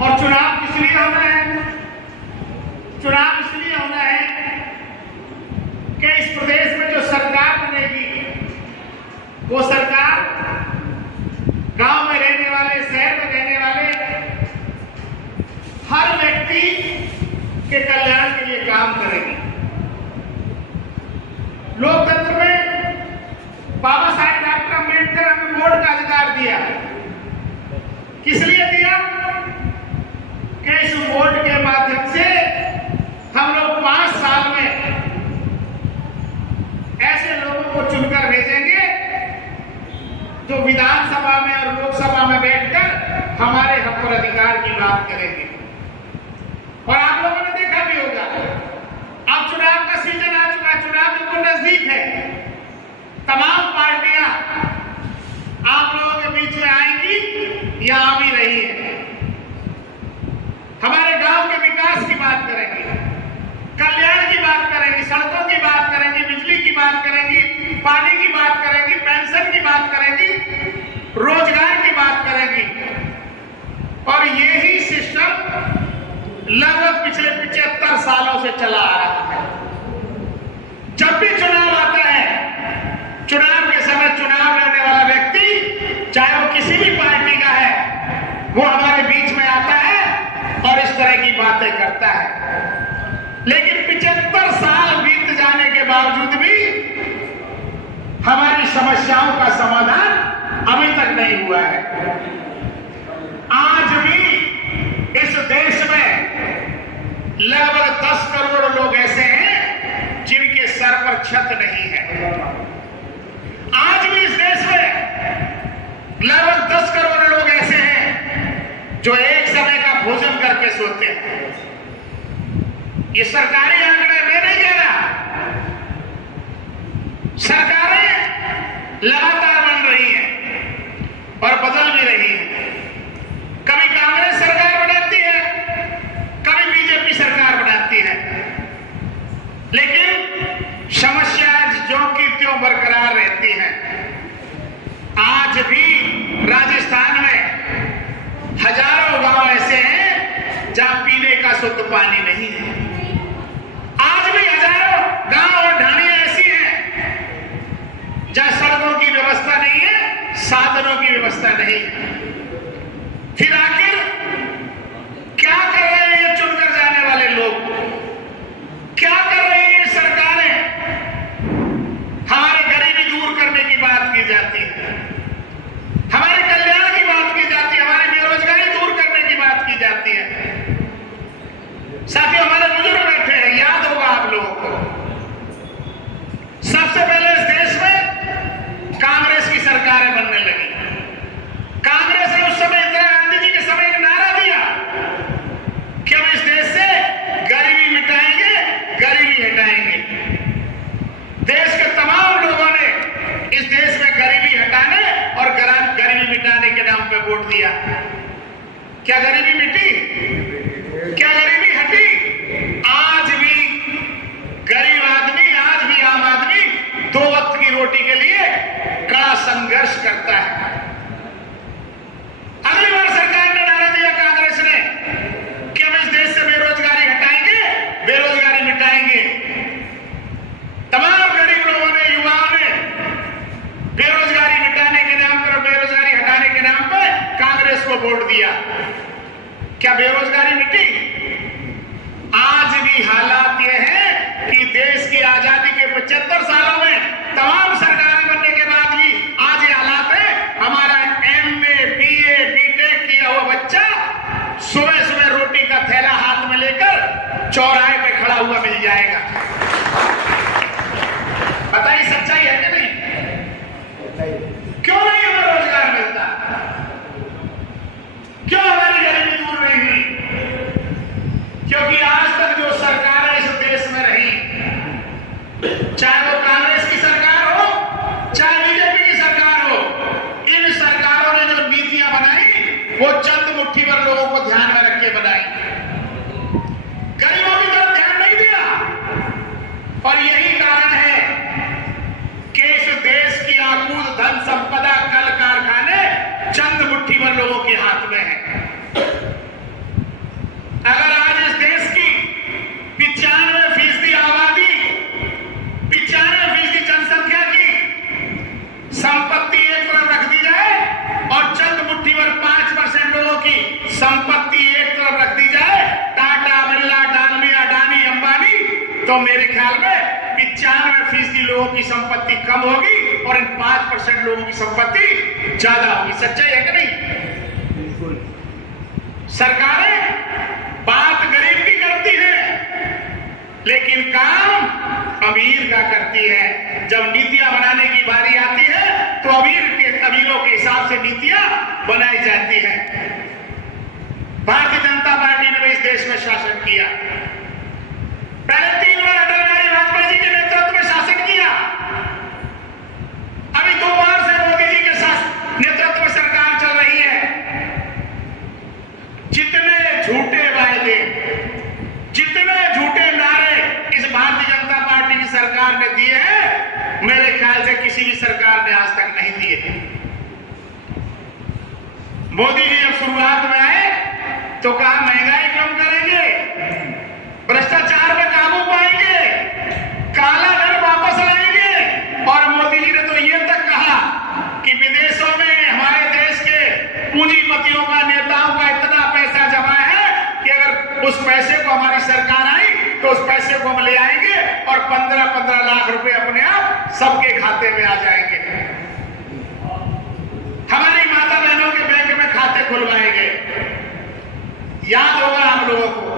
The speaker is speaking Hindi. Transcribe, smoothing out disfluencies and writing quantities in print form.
और चुनाव किस लिए होना है? चुनाव इसलिए होना है कि इस प्रदेश में जो सरकार बनेगी वो सरकार गांव में रहने वाले, शहर में रहने वाले हर व्यक्ति के कल्याण के लिए काम करेगी। लोकतंत्र में बाबा साहेब डॉक्टर अम्बेडकर हमें वोट का अधिकार दिया। किस लिए दिया? कि इस वोट के माध्यम से हम लोग 5 साल में ऐसे लोगों को चुनकर भेजेंगे जो विधानसभा में और लोकसभा में बैठकर हमारे हक और अधिकार की बात करेंगे। और आप लोगों ने देखा भी होगा, अब चुनाव का सीजन आ चुका है, चुनाव बिल्कुल नजदीक है। तमाम पार्टियां आप लोगों के बीच में आएंगी या आ भी रही है। हमारे गांव के विकास की बात करेंगी, कल्याण की बात करेंगी, सड़कों की बात करेंगी, बिजली की बात करेंगी, पानी की बात करेंगी, पेंशन की बात करेंगी, रोजगार की बात करेंगी। और यही सिस्टम लगभग पिछले 75 सालों से चला आ रहा है। जब भी चुनाव आता है, चुनाव के समय चुनाव लड़ने वाला व्यक्ति, चाहे वो किसी भी पार्टी का है, वो हमारे बीच में आता है और इस तरह की बातें करता है। लेकिन 75 साल बीत जाने के बावजूद भी हमारी समस्याओं का समाधान अभी तक नहीं हुआ है। आज भी इस देश में लगभग 10 करोड़ लोग ऐसे हैं जिनके सर पर छत नहीं है। आज भी इस देश में लगभग 10 करोड़ लोग ऐसे हैं जो एक समय का भोजन करके सोते हैं। ये सरकारी आंकड़े मैं नहीं कह रहा, सरकारें लगातार बन रही हैं और बदल भी रही हैं। कभी कांग्रेस सरकार बनाती है, कभी बीजेपी सरकार बनाती है, लेकिन समस्या ज्यों की त्यों बरकरार रहती है। आज भी राजस्थान में हजारों गांव ऐसे हैं जहां पीने का शुद्ध पानी नहीं है। आज भी हजारों गांव और ढाणियां ऐसी हैं जहां सड़कों की व्यवस्था नहीं है, साधनों की व्यवस्था नहीं है। फिर आखिर क्या कर रहे हैं ये चुनकर जाने वाले लोग? क्या कर रही है सरकारें? हमारी गरीबी दूर करने की बात की जाती है, हमारे कल्याण की बात की जाती है, हमारी बेरोजगारी दूर करने की बात की जाती है। साथियों, हमारे बुजुर्ग बैठे हैं, याद होगा आप लोगों को, सबसे पहले इस देश में कांग्रेस की सरकारें बनने लगी। कांग्रेस ने उस समय इंदिरा गांधी जी के समय एक नारा दिया कि हम इस देश से गरीबी मिटाएंगे, गरीबी हटाएंगे। देश के तमाम लोगों ने इस देश में गरीबी हटाने और गरीबी मिटाने के नाम पे वोट दिया। क्या गरीबी मिटी? क्या गरीबी हटी? आज भी गरीब आदमी, आज भी आम आदमी 2 वक्त की रोटी के लिए कड़ा संघर्ष करता है। अगली बार सरकार ने नारा दिया कांग्रेस ने कि हम इस देश से बेरोजगारी हटाएंगे, बेरोजगारी मिटाएंगे। तमाम गरीब लोगों ने, युवाओं ने बेरोजगारी मिटाने के नाम पर, बेरोजगारी हटाने के नाम पर कांग्रेस को वोट दिया। क्या बेरोजगारी मिटी? आज भी हालात यह है कि देश की आजादी के 75 सालों में तमाम सरकारें बनने के बाद भी आज ये हालात है। हमारा MA, BA, BTech किया हुआ बच्चा सुबह सुबह रोटी का थैला हाथ में लेकर चौराहे पे खड़ा हुआ मिल जाएगा। बताइए सच्चाई है कि नहीं? क्यों नहीं हमें रोजगार मिलता? क्यों हमारी गरीबी दूर नहीं हुई? क्योंकि आज तक जो सरकारें इस देश में रही, चाहे वो कांग्रेस की सरकार हो, चाहे बीजेपी की सरकार हो, इन सरकारों ने जो नीतियां बनाई वो चंद मुट्ठी भर लोगों को ध्यान में रख के बनाई, गरीबों की तरफ ध्यान नहीं दिया। और यही कारण है कि संपत्ति एक तरफ रख दी जाए, टाटा, बिरला, डालमिया, अडानी, अंबानी, तो मेरे ख्याल में 95% लोगों की संपत्ति कम होगी और इन 5% लोगों की संपत्ति ज्यादा होगी। सच्चाई है कि नहीं? बिल्कुल। सरकारें बात गरीब की करती है, लेकिन काम अमीर का करती है। जब नीतियां बनाने की बारी आती है तो अमीरों के हिसाब से नीतियां बनाई जाती है। भारतीय जनता पार्टी ने इस देश में शासन किया, पहले 3 बार अटल बिहारी वाजपेयी जी के नेतृत्व में शासन किया, अभी 2 बार से मोदी जी के नेतृत्व में सरकार चल रही है। जितने झूठे वायदे, जितने झूठे नारे इस भारतीय जनता पार्टी की सरकार ने दिए हैं, मेरे ख्याल से किसी भी सरकार ने आज तक नहीं दिए। मोदी जी जब शुरुआत में आए तो कहा महंगाई कम करेंगे, भ्रष्टाचार में काबू पाएंगे, काला धन वापस लाएंगे, और मोदी जी ने तो यह तक कहा कि विदेशों में हमारे देश के पूंजीपतियों का, नेताओं का इतना पैसा जमा है कि अगर उस पैसे को हमारी सरकार आई तो उस पैसे को हम ले आएंगे और 15-15 लाख रुपए अपने आप सबके खाते में आ जाएंगे। हमारी माता बहनों के बैंक में खाते खुलवाएंगे। याद होगा हम लोगों को